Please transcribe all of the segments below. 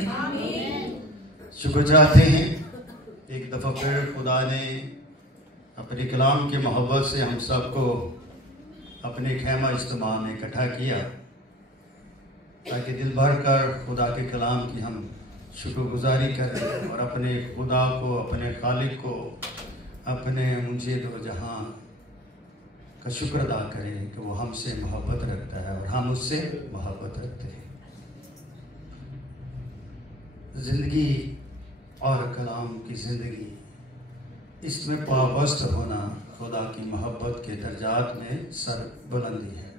शुक्र चाहते हैं एक दफ़ा फिर खुदा ने अपने कलाम की मोहब्बत से हम सबको अपने खैमा इज्तिमा में इकट्ठा किया ताकि दिल भर कर खुदा के कलाम की हम शुक्रगुजारी करें और अपने खुदा को, अपने खालिक को, अपने मुझे दो जहां का शुक्र अदा करें कि वो हमसे मोहब्बत रखता है और हम उससे मोहब्बत रखते हैं। ज़िंदगी और कलाम की ज़िंदगी, इसमें पाबंद होना खुदा की मोहब्बत के दर्जात में सर बुलंदी है।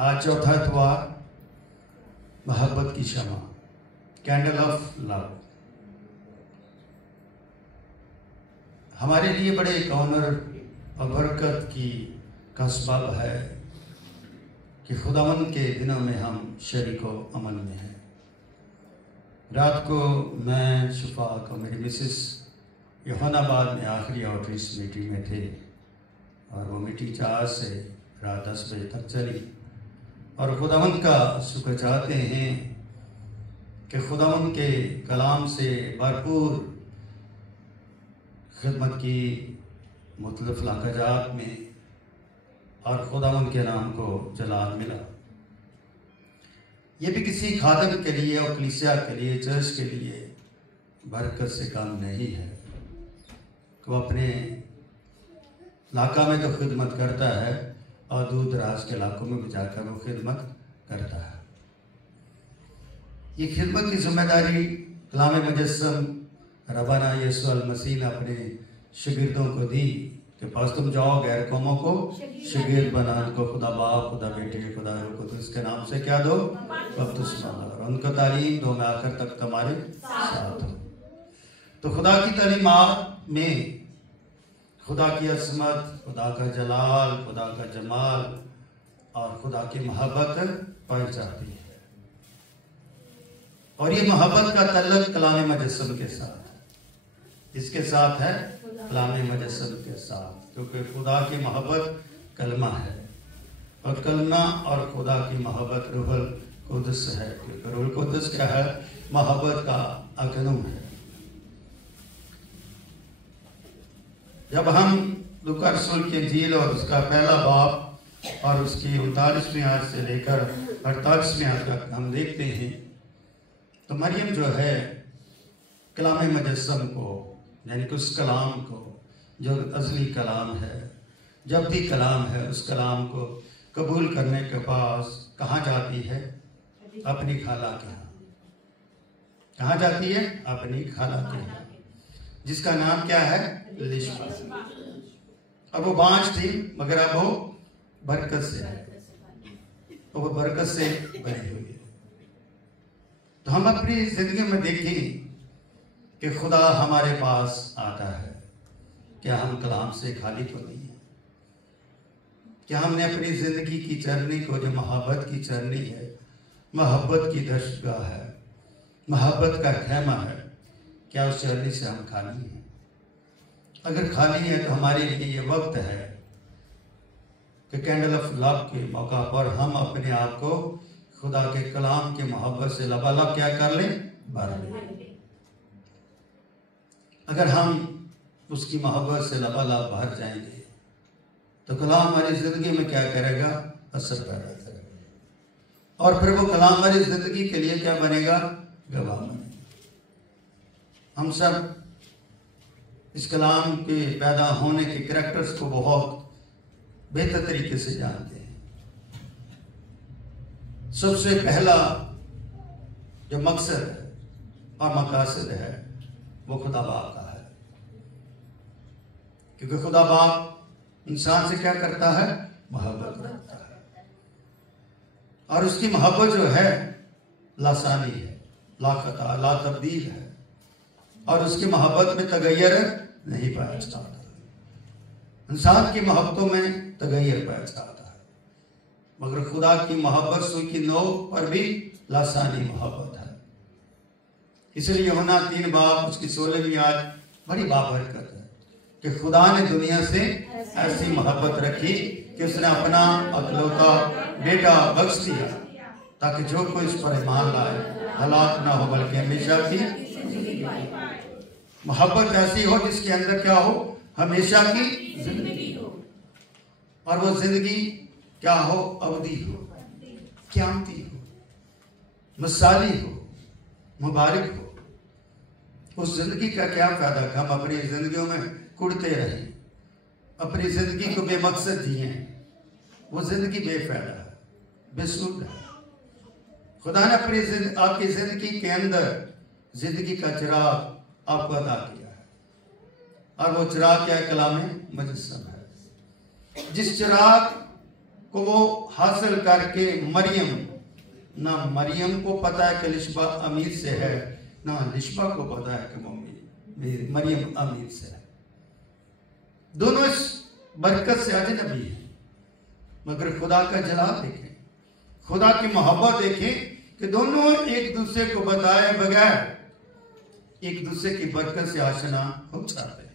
आज चौथा इतवार, मोहब्बत की शमा, कैंडल ऑफ लव, हमारे लिए बड़े एक ऑनर और बरकत का सबब है कि खुदावंद के दिनों में हम शरीको अमल में हैं। रात को मैं, शफाक और मेरी मिसेस योहानाबाद में आखिरी आउटरीच मीटिंग में थे और वो मीटिंग 4 से रात 10 बजे तक चली और खुदावंद का शुक्र चाहते हैं कि खुदावंद के कलाम से भरपूर खिदमत की मुख्तलिफ लाक़ाजात में और खुदावंद के नाम को जलाल मिला। ये भी किसी खादम के लिए और कलीसिया के लिए, चर्च के लिए बरकत से कम नहीं है कि वो अपने इलाका में तो खिदमत करता है और दूर दराज के इलाकों में भी जाकर वो खिदमत करता है। ये खिदमत की जिम्मेदारी कलाम मुजस्सम रब्बाना यीशु अल मसीह ने अपने शागिर्दों को दी कि बस तुम जाओ गैर कौमों को शागिर्द बना, उनको खुदा बाप, खुदा बेटे, खुदा रूह कुद्दूस के नाम से क्या दो, बपतिस्मा दो और उनको तालीम दो, मैं आखिर तक तुम्हारे साथ हूँ। तो खुदा की तालीमात में खुदा की असमत, खुदा का जलाल, खुदा का जमाल और खुदा की मोहब्बत पाई जाती है। और ये मोहब्बत का तल्लुक कलाम मुजस्सम के साथ, इसके साथ है कलाम मुजस्सम के साथ, क्योंकि खुदा की मोहब्बत कलमा है और कलमा और खुदा की मोहब्बत रूहुल कुद्दुस है, क्योंकि रूहुल कुद्दुस क्या है, मोहब्बत का अकनूम है। जब हम लूका रसूल की इंजील और उसका पहला बाब और उसकी 39वीं आयत से लेकर 48वीं आयत तक हम देखते हैं तो मरियम जो है कलाम मुजस्सम को, यानी कि उस कलाम को जो अज़ली कलाम है, जब भी कलाम है, उस कलाम को कबूल करने के पास कहाँ जाती है, अपनी खाला के यहाँ। कहाँ जाती है, अपनी खाला के यहाँ, जिसका नाम क्या है, लिशबा। अब वो बांझ थी मगर अब वो बरकत से है, तो वो बरकत से बनी हुई है। तो हम अपनी जिंदगी में देखें कि खुदा हमारे पास आता है, क्या हम कलाम से खाली तो नहीं है? क्या हमने अपनी जिंदगी की चरनी को, जो मोहब्बत की चरनी है, मोहब्बत की दशगाह है, मोहब्बत का खैमा है, क्या उस चरनी से हम खाली हैं? अगर खाली है तो हमारे लिए ये वक्त है कि कैंडल ऑफ लव के मौका पर हम अपने आप को खुदा के कलाम की मोहब्बत से लबालब क्या कर लें, भर लें। अगर हम उसकी मोहब्बत से लबालब भर जाएंगे तो कलाम हमारी जिंदगी में क्या करेगा, असर पैदा करेगा और फिर वो कलाम हमारी जिंदगी के लिए क्या बनेगा, गवाह बनेगा। हम सब इस कलाम के पैदा होने के कैरेक्टर्स को बहुत बेहतर तरीके से जानते हैं। सबसे पहला जो मकसद है और मकासद है वो खुदा बाप का है, क्योंकि खुदा बाप इंसान से क्या करता है, मोहब्बत करता है और उसकी मोहब्बत जो है लासानी है, लाखता, ला तब्दील है और उसकी मोहब्बत में तगैयर नहीं पाया जाता। इंसान की मोहब्बतों में तगैयर पाया जाता है, मगर खुदा की मोहब्बत सू की नोक पर भी लासानी मोहब्बत है। इसलिए यूहन्ना 3 बाब उसकी 16वीं आयत बड़ी बाबरकत है कि खुदा ने दुनिया से ऐसी मोहब्बत रखी कि उसने अपना अकलौता बेटा बख्श दिया ताकि जो कोई इस पर ईमान लाए हलाक ना हो बल्कि हमेशा की मोहब्बत ऐसी हो जिसके अंदर क्या हो, हमेशा की जिंदगी हो। और वो जिंदगी क्या हो, अवधि हो, क़यामती हो, मिसाली हो, मुबारक हो। उस जिंदगी का क्या फायदा कि हम अपनी जिंदगियों में कुड़ते रहें, अपनी जिंदगी को बेमकसद जिए। वो जिंदगी बेफायदा है, बेसूद है। खुदा ने अपनी आपकी जिंदगी के अंदर जिंदगी का चिराग आपको अता किया है, और वो चिराग क्या है, कलामे मुजस्सम है। जिस चिराग को वो हासिल करके ना मरियम को पता है कि लिशबा अमीर से है, ना लिशबा को पता है कि मरियम अमीर से है। दोनों इस बरकत से अजनबी है, मगर खुदा का जलाल देखें, खुदा की मोहब्बत देखें कि दोनों एक दूसरे को बताए बगैर एक दूसरे की बरकत से आशना हो जाते हैं।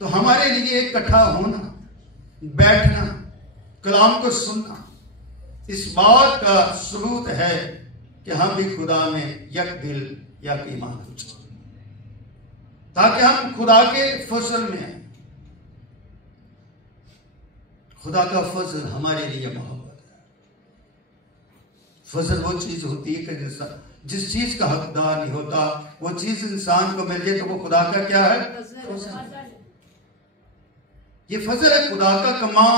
तो हमारे लिए इकट्ठा होना, बैठना, कलाम को सुनना, इस बात का सबूत है कि हम भी खुदा में यक दिल यक ईमान हो जाए, ताकि हम खुदा के फजल में हैं। खुदा का फजल हमारे लिए मोहब्बत है। फजल वो चीज होती है कि जिस चीज का हकदार नहीं होता वो चीज इंसान को मिल जाए तो वो खुदा का क्या है, फजल। ये फजल है खुदा का कमा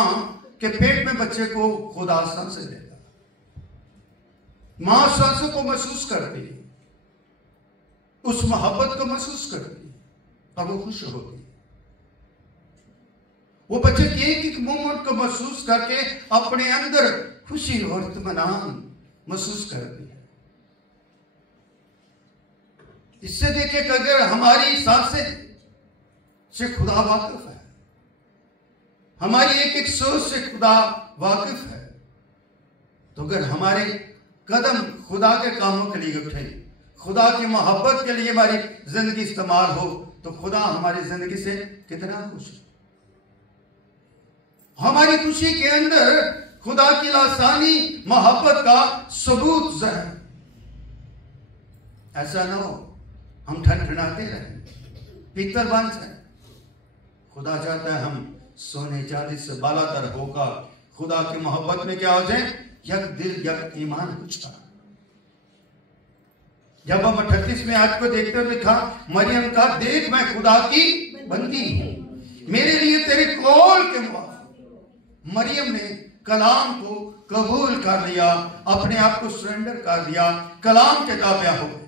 के पेट में बच्चे को खुदा सांसें देता, मां सांसों को महसूस करती है, उस मोहब्बत को महसूस करती है और वो खुश होती है। वो बच्चे के एक मोमेंट को महसूस करके अपने अंदर खुशी और इत्मीनान महसूस करती है। इससे देखिए कि अगर हमारी सांसें से खुदा वाकिफ है, हमारी एक एक सोच से खुदा वाकिफ है, तो अगर हमारे कदम खुदा के कामों के लिए उठे, खुदा की मोहब्बत के लिए हमारी जिंदगी इस्तेमाल हो, तो खुदा हमारी जिंदगी से कितना खुश है। हमारी खुशी के अंदर खुदा की लासानी मोहब्बत का सबूत ज़हर। ऐसा ना हो हम ठनठनाते रहें, पीतल बन जाए। खुदा चाहता है हम सोने चांदी से बालातर होकर खुदा की मोहब्बत में क्या हो जाए, यक दिल यक ईमान हो जाए। जब हम 38 में आज को देखते हुए लिखा, मरियम का देख मैं खुदा की बंदी हूं, मेरे लिए तेरे कौल के मुताबिक। मरियम ने कलाम को कबूल कर लिया, अपने आप को सरेंडर कर दिया, कलाम के ताबे हो गए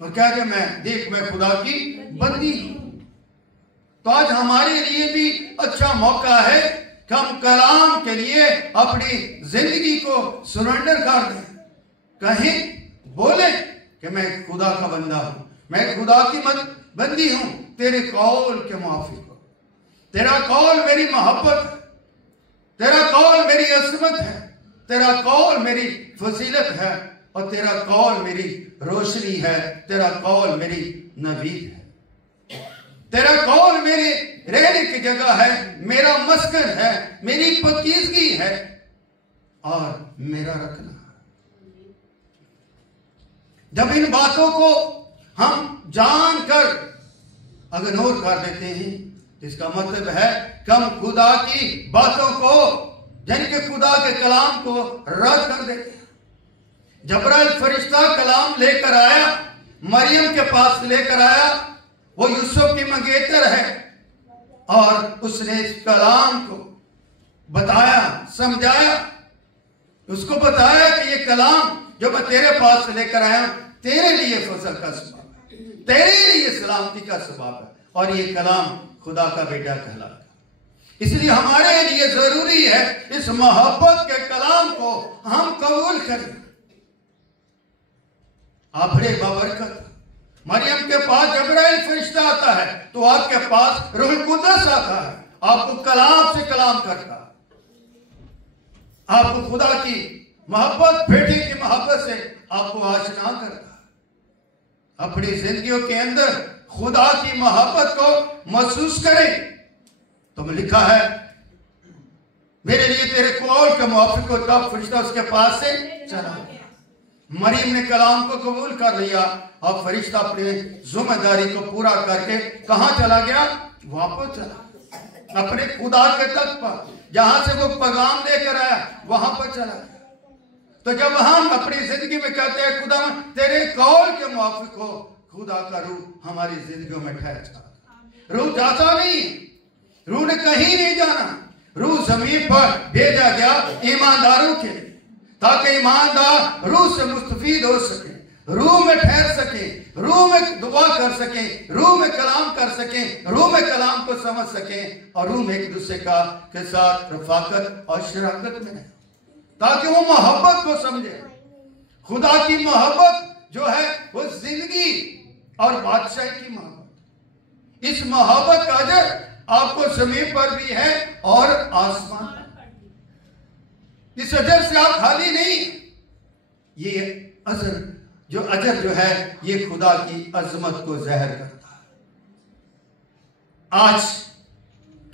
और क्या कि मैं खुदा की बंदी हूं। तो आज हमारे लिए भी अच्छा मौका है कि हम कलाम के लिए अपनी जिंदगी को सरेंडर कर दें, कहें बोले कि मैं खुदा का बंदा हूं, मैं खुदा की बंदी हूं, तेरे कौल के मुआफिक हो। तेरा कौल मेरी मोहब्बत है, तेरा कौल मेरी असमत है, तेरा कौल मेरी फजीलत है, और तेरा कौल मेरी रोशनी है, तेरा कौल मेरी नवीद है, तेरा कौल मेरे रहने की जगह है, मेरा मस्कन है, मेरी पकीजगी है और मेरा रखना। जब इन बातों को हम जानकर इग्नोर कर देते हैं, इसका मतलब है कि हम खुदा की बातों को, जिनके खुदा के कलाम को रद्द कर देते हैं। जबराइल फरिश्ता कलाम लेकर आया, मरियम के पास लेकर आया, वो यूसुफ की मंगेतर है, और उसने इस कलाम को बताया, समझाया, उसको बताया कि ये कलाम जो मैं तेरे पास से लेकर आया हूं, तेरे लिए फजल का सबब है, तेरे लिए सलामती का सबब है, और ये कलाम खुदा का बेटा कहलाता। इसलिए हमारे लिए जरूरी है इस मोहब्बत के कलाम को हम कबूल करें। आप बड़े बाबरकत, मरियम के पास जबराइल फरिश्ता आता है तो आपके पास रूह कुद्दस आता है, आपको कलाम से कलाम करता है, आपको खुदा की मोहब्बत, बेटे की मोहब्बत से आपको आशना करता है। अपनी जिंदगियों के अंदर खुदा की मोहब्बत को महसूस करें। तो लिखा है मेरे लिए तेरे कौल के मुआफिक हो। तब फरिश्ता उसके पास से चला गया। मरियम ने कलाम को कबूल कर लिया और फरिश्ता अपनी जिम्मेदारी को पूरा करके कहां चला गया? वापस चला अपने खुदा के तख्त पर, जहां से वो पैगाम लेकर आया वहां पर चला गया। तो जब हम अपनी जिंदगी में कहते हैं खुदा तेरे कौल के मुआफिक हो, खुदा का रूह हमारी जिंदगी में ठहर जाता। रूह जाता नहीं, रूह ने कहीं नहीं जाना। रूह जमीन पर भेजा गया ईमानदारों के लिए, ताकि ईमानदार रूह से मुस्तफीद हो सके, रूह में ठहर सके, रूह में दुआ कर सके, रूह में कलाम कर सके, रूह में कलाम को समझ सके और रूह में एक दूसरे का के साथ रफाकत और शराकत में रहे, ताकि वो मोहब्बत को समझे। खुदा की मोहब्बत जो है वो जिंदगी और बादशाही की मोहब्बत। इस मोहब्बत का अजर आपको जमीन पर भी है और आसमान पर। इस अजर से आप खाली नहीं। ये अजर जो है ये खुदा की अजमत को ज़ाहिर करता है। आज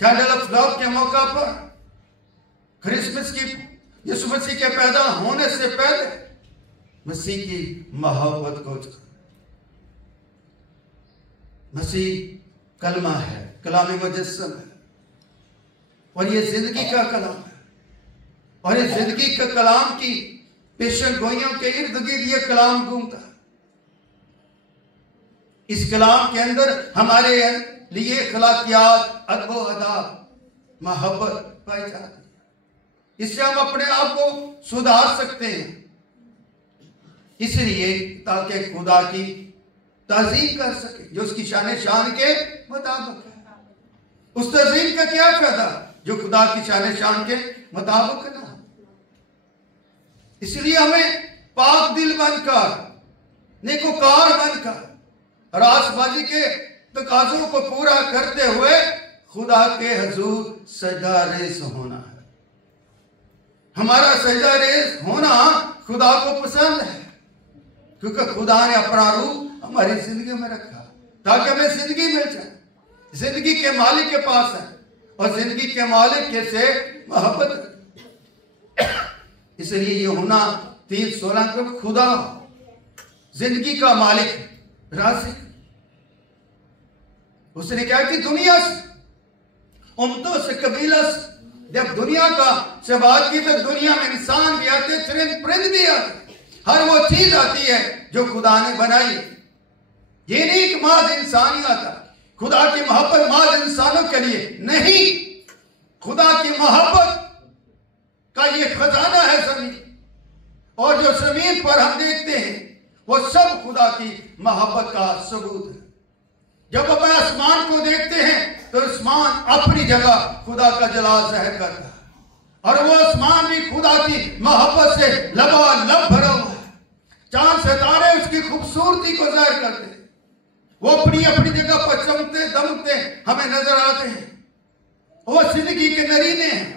कैंडल ऑफ लव के मौका पर क्रिसमस की यीशु मसीह के पैदा होने से पहले मसीह की मोहब्बत को, मसीह कलमा है, कलाम मुजस्सम है और ये जिंदगी का कलाम है। और इस जिंदगी के कलाम की पेशन गोइयों के इर्द गिर्द ये कलाम घूमता है। इस कलाम के अंदर हमारे लिए अखलाकियात, अदब व अदाब, मोहब्बत पाई जाती है। इससे हम अपने आप को सुधार सकते हैं, इसलिए ताकि खुदा की ताज़ीम कर सके जो उसकी शान के मुताबिक है। उस ताज़ीम का क्या फायदा जो खुदा की शान के मुताबिक ना। इसलिए हमें पाक दिल बनकर, नेकोकार बनकर, रासबाजी के तकाज़ों को पूरा करते हुए खुदा के हुजूर सजदा रेज़ होना है। हमारा सजदा रेज़ होना खुदा को पसंद है, क्योंकि खुदा ने अपना रूह हमारी जिंदगी में रखा ताकि हमें जिंदगी मिल जाए। जिंदगी के मालिक के पास है और जिंदगी के मालिक के से मोहब्बत। इसलिए यूहन्ना 3:16 को खुदा जिंदगी का मालिक राज़िक, उसने क्या कि दुनिया से, उम्मतों से, कबीला से जब दुनिया का से बात की तो दुनिया में इंसान भी आते, चरिंद परिंद भी आते, हर वो चीज आती है जो खुदा ने बनाई। ये नहीं कि माज इंसान ही आता। खुदा की मोहब्बत माज इंसानों के लिए नहीं, खुदा की मोहब्बत का ये खजाना है जमीन, और जो जमीन पर हम देखते हैं वो सब खुदा की मोहब्बत का सबूत है। जब हम आसमान को देखते हैं तो आसमान अपनी जगह खुदा का जलाल ज़ाहिर करता है, और वो आसमान भी खुदा की मोहब्बत से लबालब भरा हुआ है। चांद सितारे उसकी खूबसूरती को ज़ाहिर करते हैं, वो अपनी अपनी जगह पर चमकते दमकते हमें नजर आते हैं। वो जिंदगी के नरीने हैं,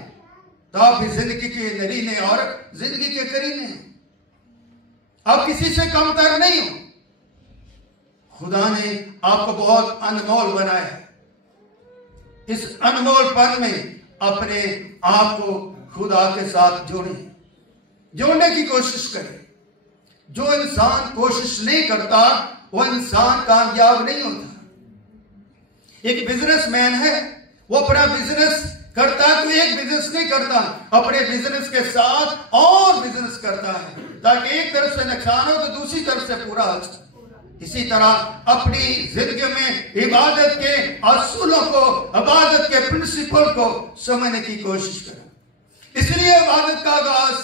तो आप भी जिंदगी के नरीने और जिंदगी के करीने हैं। आप किसी से कमतर नहीं हो। खुदा ने आपको बहुत अनमोल बनाया है। इस अनमोलपन में अपने आप को खुदा के साथ जोड़ने की कोशिश करें। जो इंसान कोशिश नहीं करता वो इंसान कामयाब नहीं होता। एक बिजनेसमैन है, वो अपना बिजनेस करता है तो एक बिजनेस नहीं करता, अपने बिजनेस के साथ और बिजनेस करता है, ताकि एक तरफ से नुकसान हो तो दूसरी तरफ से पूरा हो जाए। इसी तरह अपनी जिंदगी में इबादत के असूलों को, इबादत के प्रिंसिपल को समझने की कोशिश करें। इसलिए इबादत का आगाज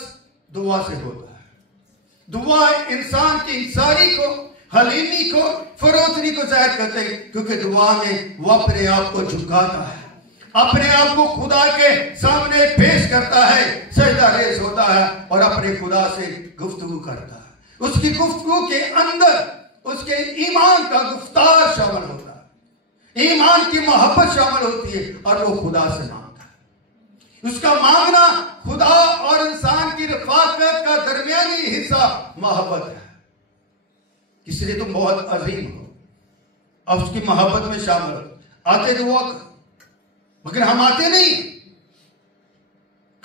दुआ से होता है। दुआ इंसान की इंसानी को, हलीमी को, फरोतनी को जाहिर करते हैं, क्योंकि दुआ में वो अपने आप को झुकाता है, अपने आप को खुदा के सामने पेश करता है, सजदा रेज़ होता है और अपने खुदा से गुफ्तगू करता है। उसकी गुफ्तगू के अंदर उसके ईमान का गुफ्तार शामिल होता है, ईमान की मोहब्बत शामिल होती है और वो खुदा से मांगता है। उसका मांगना खुदा और इंसान की रफाकत का दरमियानी हिस्सा मोहब्बत है। इसलिए तुम बहुत अजीम हो और उसकी मोहब्बत में शामिल हो। आते दुआ कर, मगर हम आते नहीं।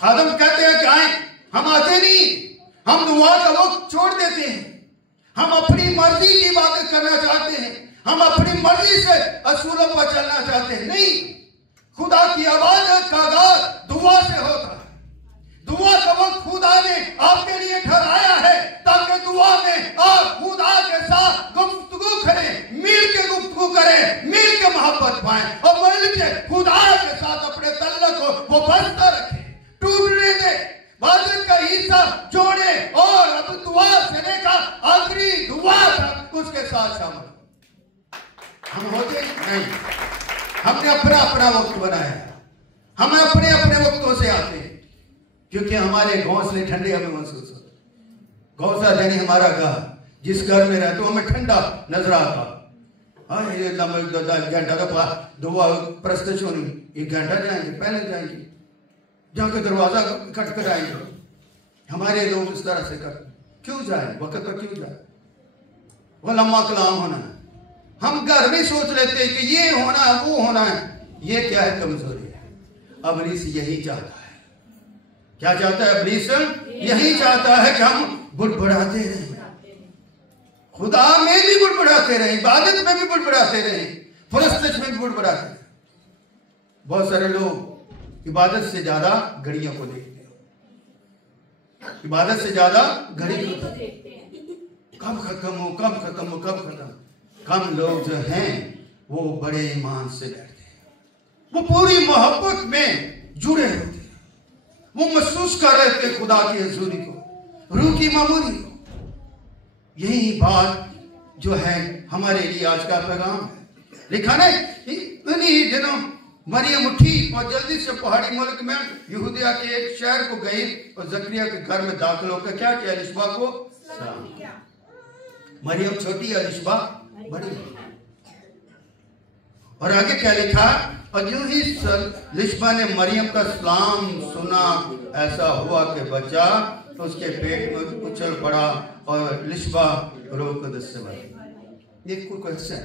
खादम कहते हैं कि आए, हम आते नहीं, हम दुआ का वक्त छोड़ देते हैं, हम अपनी मर्जी की इबादत करना चाहते हैं, हम अपनी मर्जी से असूलों पर चलना चाहते हैं। नहीं, खुदा की इबादत का आगाज दुआ से होता है। दुआ का वक्त खुदा ने आपके लिए ठहराया है ताकि दुआ में आप खुदा के साथ गुफ्तगू करें, मिल के गुफ्तगू करें, मिल के मोहब्बत पाएं और मिल के खुदा के साथ अपने तल्लुक को वो बरकता रखें, टूटने दे, इबादत का हिस्सा जोड़े और अब दुआ से लेकर आखिरी दुआ तक उसके साथ शामिल। हम होते नहीं, हमने अपना अपना वक्त बनाया, हम अपने अपने वक्तों से आते हैं क्योंकि हमारे घोंसले ठंडे हमें महसूस होते। घोंसला यानी हमारा घर, जिस घर में रहते हमें ठंडा नजर आता। हाँ, ये घंटा तो दुआ प्रस्तुत होनी, 1 घंटा जाएंगे, पहले जाएंगे, जाके दरवाजा खटखटाएंगे। हमारे लोग इस तरह से कर क्यों जाए, वक्त पर क्यों जाए? वो लम्मा कलाम होना है। हम घर में सोच लेते हैं कि ये होना है, वो होना है। ये क्या है? कमजोरी है। इब्लीस यही चाहता है। क्या चाहता है इब्लीस? यही चाहता है कि हम बुड़बुड़ाते रहें, खुदा में भी बुड़बुड़ाते रहें, इबादत में भी बुड़बुड़ाते रहें, फरस्तिश में भी बुड़बुड़ाते रहें। बहुत सारे लोग इबादत से ज्यादा घड़ियों को देखते हैं, इबादत से ज्यादा घड़ी को देखते हैं। कब खत्म हो, कब खत्म हो, कब खत्म। कम लोग जो हैं वो बड़े ईमान से बैठते हैं, वो पूरी मोहब्बत में जुड़े होते हैं, वो महसूस कर रहे थे खुदा की हजूरी को, रूह की मामूली को। यही बात जो है हमारे लिए आज का पैगाम है। लिखा ना इन्हीं दिनों मरियम उठी और जल्दी से पहाड़ी मुल्क में यहूदिया के एक शहर को गई और जकरिया के घर में दाखिल होकर क्या किया? लिशबा को सलाम किया। मरियम छोटी है, लिशबा बड़ी। और आगे क्या लिखा? और जो ही लिशबा ने मरियम का सलाम सुना, ऐसा हुआ कि बच्चा तो उसके पेट में उछल पड़ा और लिशबा रूह कुद्दस से भरी। ये कोई क्वेश्चन है,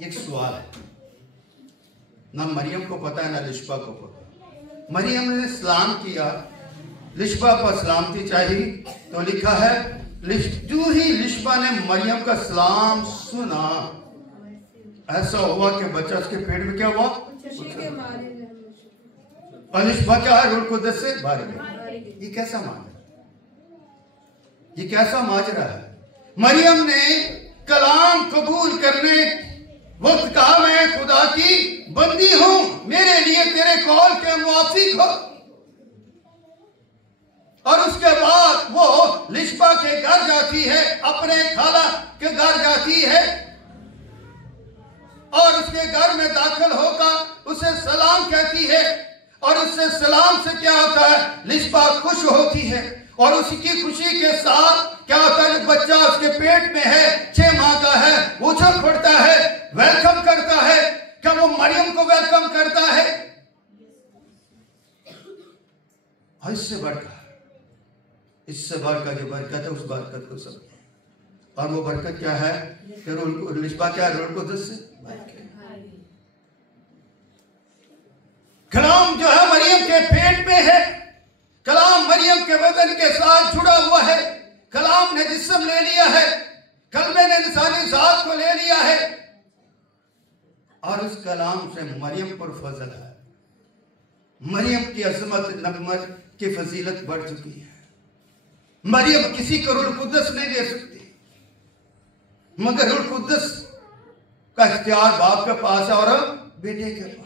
एक सवाल है। ना मरियम को पता है ना लिशबा को पता। मरियम ने सलाम किया, लिशबा पर सलामती चाहिए, तो लिखा है जो ही लिशबा ने मरियम का सलाम सुना, ऐसा हुआ कि बच्चा उसके पेट में क्या हुआ? और लिशबा क्या है? रूह कुद्दस से भर गई। ये कैसा माजरा, ये कैसा माजरा है? मरियम ने कलाम कबूल करने वक्त कहा मैं खुदा की बंदी हूं, मेरे लिए तेरे कौल के मुआफिक हो। और उसके बाद वो लिशबा के घर जाती है, अपने खाला के घर जाती है और उसके घर में दाखिल होकर उसे सलाम कहती है। और उससे सलाम से क्या होता है? लिशबा खुश होती है और उसकी खुशी के साथ क्या होता है? जो बच्चा उसके पेट में है, 6 माह का है, उछल पड़ता है, वेलकम करता है। क्या वो मरियम को वेलकम करता है? और इससे बढ़कर जो बरकत है, उस बरकत को सब। और वो बरकत क्या है? लिशबा क्या है? रूह कुद्दस से। कलाम जो है मरियम के पेट में है, कलाम मरियम के बदन के साथ जुड़ा हुआ है, कलाम ने जिस्म ले लिया है, कलमे ने इंसानी जात को ले लिया है। और उस कलाम से मरियम पर फजल है, मरियम की अजमत नबूवत की फजीलत बढ़ चुकी है। मरियम किसी को रूह कुद्दस नहीं दे सकती, मगर रूह कुद्दस का इख्तियार बाप के पास है और बेटे के पास।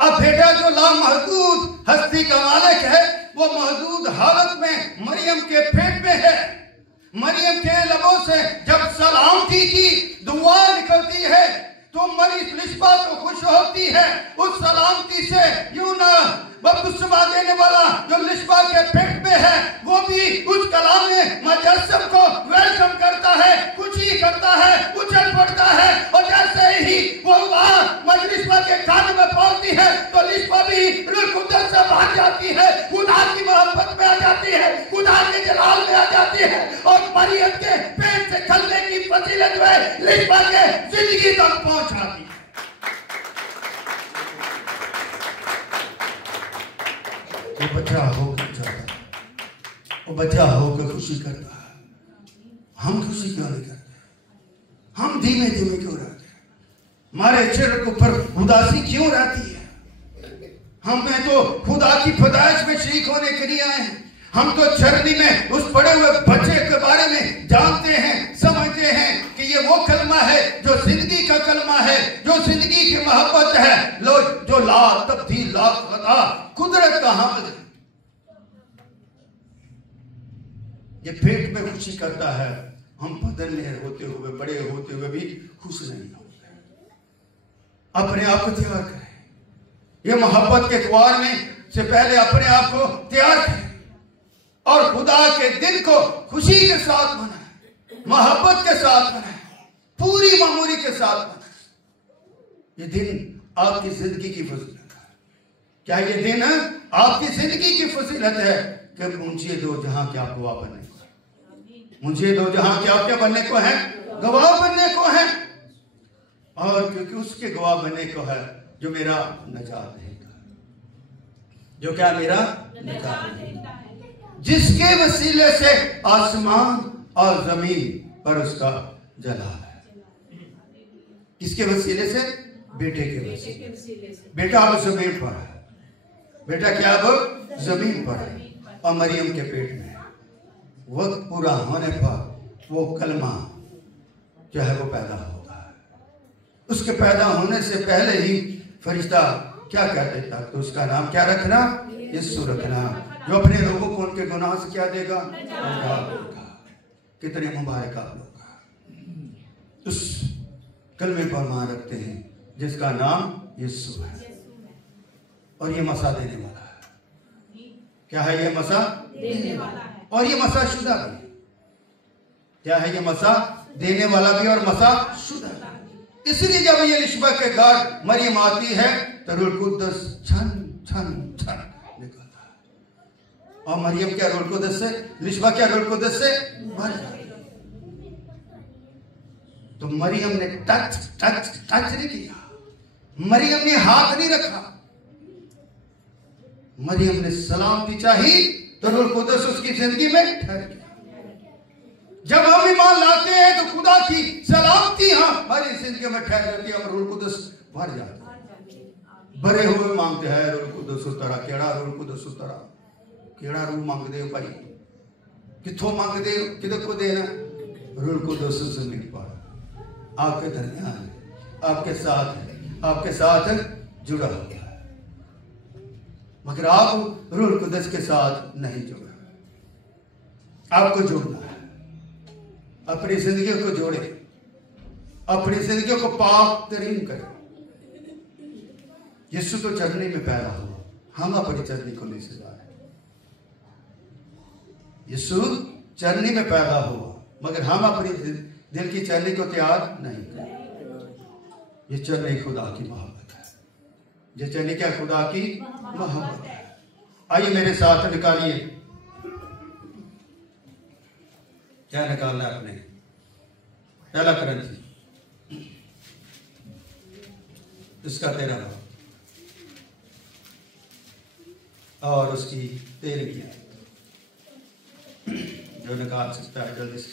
अब बेटा जो लामहदूद हस्ती का मालिक है, वो महदूद हालत में मरियम के पेट में है। मरियम के लबों से जब सलामती की दुआ निकलती है तो मरियम लिशबा तो खुश होती है उस सलामती से। यूं ना बपतिस्मा देने वाला जो लिशबा के पेट में है, वो भी उस कलाम में मुजस्सम को वेलकम करता है, खुशी करता है, उछल पड़ता है। और जैसे ही वो लिशबा के कान में पहुंचती है तो लिशबा भी रूह कुद्दस से भाग जाती है, खुदा की मोहब्बत में आ जाती है, खुदा के जलाल में आ जाती है। और मरियम के पेट से खलने की फजीलत में लिशबा के जिंदगी तक पहुंच जाती है। वो बच्चा होकर जाता है, वो बच्चा होकर खुशी करता है। हम खुशी क्यों नहीं करते? हम धीमे धीमे क्यों रहते हैं? हमारे चेहरे के ऊपर उदासी क्यों रहती है? हमें तो खुदा की पैदाइश में शरीक होने के लिए आए हैं। हम तो चरनी में उस पड़े हुए बच्चे के बारे में जानते हैं, समझते हैं कि ये वो कलमा है जो जिंदगी का कलमा है, जो जिंदगी की मोहब्बत है, लो जो ला तब्दील ला खता कुदरत का हामिल है। ये पेट में खुशी करता है, हम बदन में होते हुए, बड़े होते हुए भी खुश नहीं होते। अपने आप को तैयार करें, ये मोहब्बत के द्वार में से पहले अपने आप को तैयार करें और खुदा के दिन को खुशी के साथ मनाएं, मोहब्बत के साथ मनाएं, पूरी मामूली के साथ मनाएं। ये दिन आपकी जिंदगी की फजीलत है। क्या ये दिन आपकी जिंदगी की फजीलत है कि मुझे दो जहां के आप गवाह बनने को है, मुझे दो जहां के आप क्या बनने को है? गवाह बनने को है। और क्योंकि उसके गवाह बनने को है जो मेरा नजात देगा, जो क्या मेरा नजात देगा, जिसके वसीले से आसमान और जमीन पर उसका जलाल है। किसके वसीले से? बेटे के वसीले से। बेटा अब जमीन पर है, बेटा क्या अब जमीन पर है और मरियम के पेट में है। वक्त पूरा होने पर वो कलमा जो है वो पैदा होगा। उसके पैदा होने से पहले ही फरिश्ता क्या कह देता? तो उसका नाम क्या रखना? यीशु रखना, जो अपने लोगों को उनके गुनाह से क्या देगा? कितने मुबारक आप लोग उस कलमे पर मान रखते हैं जिसका नाम यीशु है। और ये मसा देने वाला है। क्या है ये मसा? देने वाला है। और ये मसा शुदा भी। क्या है ये मसा? देने वाला भी और मसा शुदा। इसलिए जब ये लिशबा के घर मरियम आती है तो रूह कुद्दस छन छन छन निकलता है। और मरियम क्या रूह कुद्दस से, लिशबा क्या रूह कुद्दस से भर जाती है। तो मरियम ने टच टच टच नहीं किया, मरियम ने हाथ नहीं रखा, मरियम ने सलामती चाही तो रूह कुद्दस उसकी जिंदगी में ठहर गया। जब हम ईमान लाते हैं तो खुदा की सलामती हमारी जिंदगी में ठहर जाती है और रूह कुद्दस भर जाता है। भरे हुए मांगते हैं रूह कुद्दस उतरा, केड़ा रूह कुद्दस उतरा, केड़ा रूह मांगदे हो भाई, किथों मांगदे हो, किदे को देना? रूह कुद्दस जमीन पर आपके दरमियान है, आपके साथ है, आपके साथ जुड़ा हुआ है। मगर आप रूह कुद्दस के साथ नहीं जुड़ा, आपको जुड़ना है। अपनी जिंदगी को जोड़े, अपनी जिंदगी को पाक तरीन करें। यीशु तो चरनी में पैदा हुआ, हम अपनी चरनी को नहीं सजा रहे। यीशु चरनी में पैदा हुआ मगर हम अपनी दिल की चरनी को तैयार नहीं करें। ये चरनी खुदा की मोहब्बत है, ये चरनी क्या? खुदा की मोहब्बत है। आइए मेरे साथ निकालिए, क्या निकालना है? अपने पहला करंथी इसका 13 और उसकी 13वीं आयत, जो निकाल सकता है जल्दी से।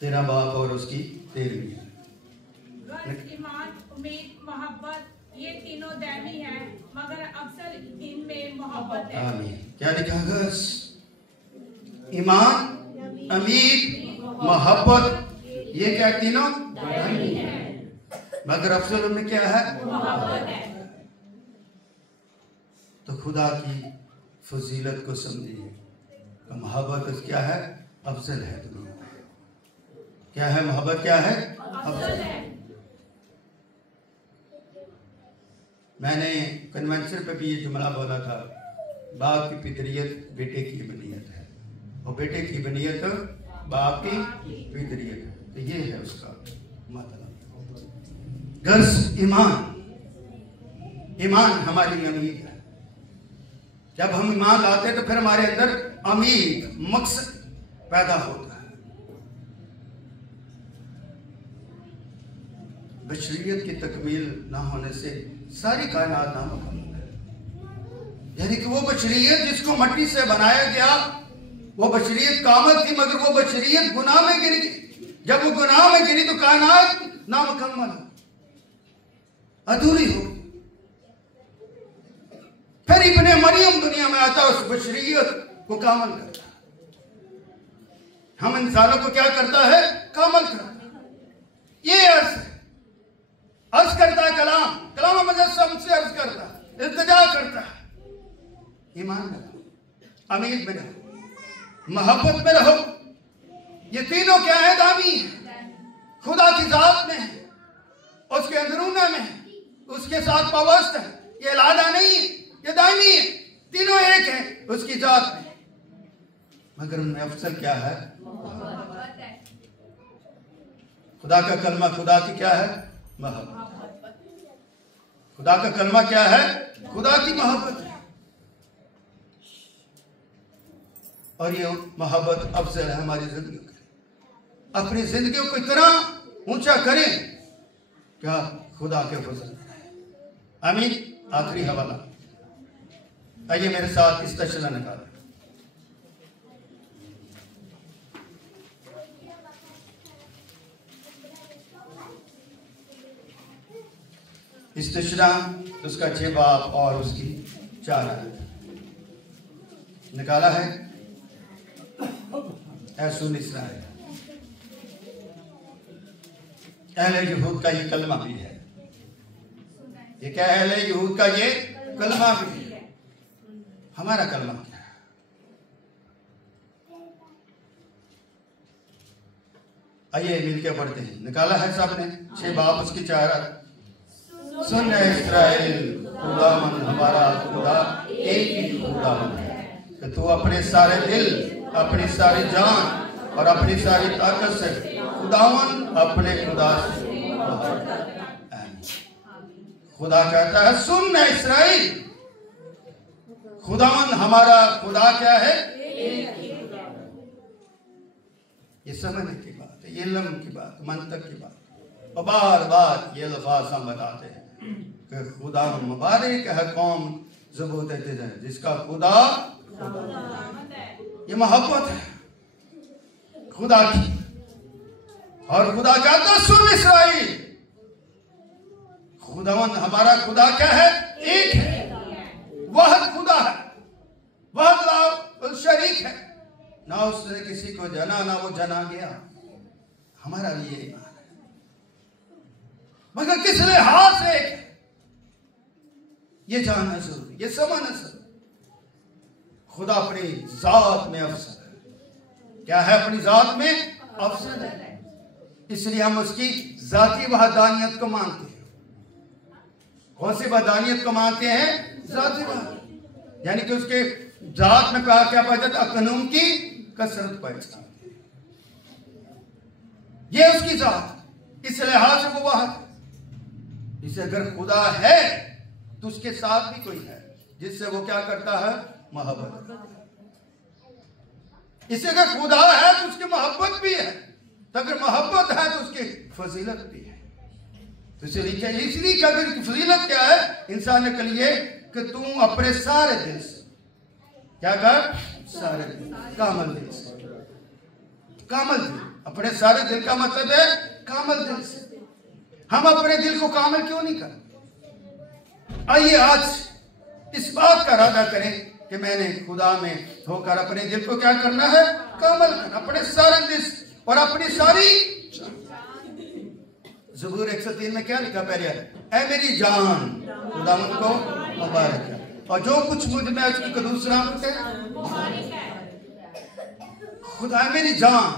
13 बाब और उसकी 13वीं आयत। ईमान, उम्मीद, मोहब्बत ये तीनों दैनी है मगर अफसल इनमें मोहब्बत है। आमीन। क्या लिखा है? ईमान, उम्मीद, मोहब्बत ये क्या तीनों दैनी है मगर अफसल उनमें क्या है? मोहब्बत है। तो खुदा की फजीलत को समझिए तो मोहब्बत क्या है? अफजल है। क्या है मोहब्बत? क्या है? अफजल है। मैंने कन्वेंशन पे भी ये जुमला बोला था, बाप की फितरियत बेटे की बनियत है और बेटे की बनियत बाप की फितरियत है। तो ये है उसका मतलब। गर्ज ईमान, ईमान हमारी उम्मीद है। जब हम ईमान लाते हैं तो फिर हमारे अंदर उम्मीद, मकसद पैदा होता है। बशरियत की तकमील ना होने से सारी कायनात नामुकम्मल है। यानी कि वो बशरियत जिसको मट्टी से बनाया गया, वो बशरियत कामल थी, मगर वो बशरियत गुनाह में गिर गई। जब वो गुनाह में गिरी तो कायनात नामुकम्मल, अधूरी हो। फिर इब्ने मरियम दुनिया में आता, उस बशरियत को कामल करता। हम इंसानों को क्या करता है? कामल करता। ये अर्ज करता है, कलाम मुजस्सम से अर्ज करता है, इल्तिजा करता है, ईमान में रहो, अमीर में रहो, मोहब्बत में रहो। ये तीनों क्या है? दामी है, खुदा की जात में है, उसके अंदरूना में है, उसके साथ पावस्त है। ये लादा नहीं है, ये दामी है, तीनों एक है उसकी जात में। मगर उनमें अफसल क्या है? खुदा का कलमा, खुदा की क्या है? मोहब्बत। खुदा का कलमा क्या है? खुदा की मोहब्बत है। और ये मोहब्बत अफजल है हमारी जिंदगी की। अपनी जिंदगी को इतना ऊंचा करें क्या खुदा के फजल में। आमीन। आखिरी हवाला, आइए मेरे साथ इस तशला निकालें। इस्तिशरा उसका 6 बाब और उसकी 4 आयत निकाला है। ऐ सुन इस्राएल, अहले यहूद का ये कलमा भी है। ये क्या है? अहले यहूद का ये कलमा भी है। हमारा कलमा क्या है? आइए मिलकर पढ़ते हैं। निकाला है सबने 6 बाब उसकी 4 आयत। सुन इस्राएल, खुदावंद हमारा खुदा एक ही खुदावंद है कि तू अपने सारे दिल, अपनी सारी जान और अपनी सारी ताकत से खुदावंद अपने खुदा से। खुदा कहता है सुन इस्राएल, खुदावंद हमारा खुदा क्या है? ये समझने की बात है, ये इल्म की बात, मंतक की बात। और बार बार ये अल्फाज हम बताते हैं कि खुदा मुबारक है कौम ज़बूत है जिसका खुदा ये मोहब्बत है खुदा की। और खुदा कहता सुन इस्राएल, खुदावंद हमारा खुदा क्या है? एक है, वह खुदा है, वह शरीक है, ना उसने किसी को जना ना वो जना गया। हमारा भी ये ईमान है, मगर किस लिहाज से ये जानना जरूरी, ये समझना जरूरी। खुदा अपनी जात में अफसर है। क्या है? अपनी जात में अफसर है। इसलिए हम उसकी जाती वहदानियत को मानते हैं। कौन सी वहदानियत को मानते हैं? जाती वहदानियत, यानी कि उसके जात में क्या पाया जाता? कानून की कसरत पाई जाती है। ये उसकी जात, इस लिहाज से वो वाहद। इसे अगर खुदा है तो उसके साथ भी कोई है जिससे वो क्या करता है? मोहब्बत। इसे अगर खुदा है तो उसकी मोहब्बत भी है, तो अगर मोहब्बत है तो उसकी फजीलत भी है। तो इसलिए क्या फजीलत क्या है इंसान के लिए? कि तू अपने सारे दिल से क्या कर? सारे दिल, कामल दिल से। कामल दिल, अपने सारे दिल का मतलब है कामल दिल से। हम अपने दिल को कामल क्यों नहीं करते? आइए आज इस बात का इरादा करें कि मैंने खुदा में होकर अपने दिल को क्या करना है? कामल करना, अपने सारे दिल और अपनी सारी। ज़बूर 103 में क्या लिखा? पहले ऐ मेरी जान खुदावंद को मुबारक है, और जो कुछ मुझ में उसकी कदूस नाम से खुदा मेरी जान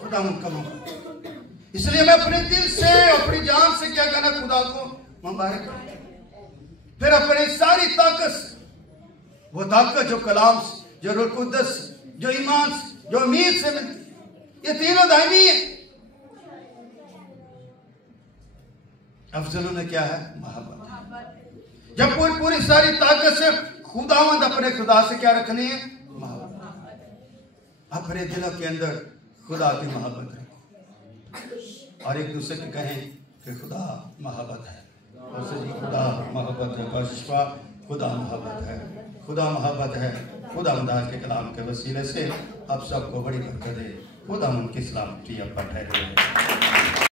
खुदावंद का मुबारक। इसलिए मैं अपने दिल से, अपनी जान से क्या करना? खुदा को मुबारक करना। फिर अपनी सारी ताकत, वो ताकत जो कलाम से, जो रूह कुद्दस, जो ईमान से, जो उम्मीद से मिलती है, ये तीनों दायमी है। अफजलों ने क्या है? मोहब्बत। जब पूरी सारी ताकत से खुदावंद अपने खुदा से क्या रखनी है? मोहब्बत। अपने दिलों के अंदर खुदा की मोहब्बत रखो और एक दूसरे को कहें कि खुदा मोहब्बत है। खुदा मोहब्बत है, खुदा मोहब्बत है, खुदा मोहब्बत है। खुदा खुदावंद के कलाम के वसीले से आप सबको बड़ी बरकत दे। खुदा उनकी सलामती अब पर ठहरे।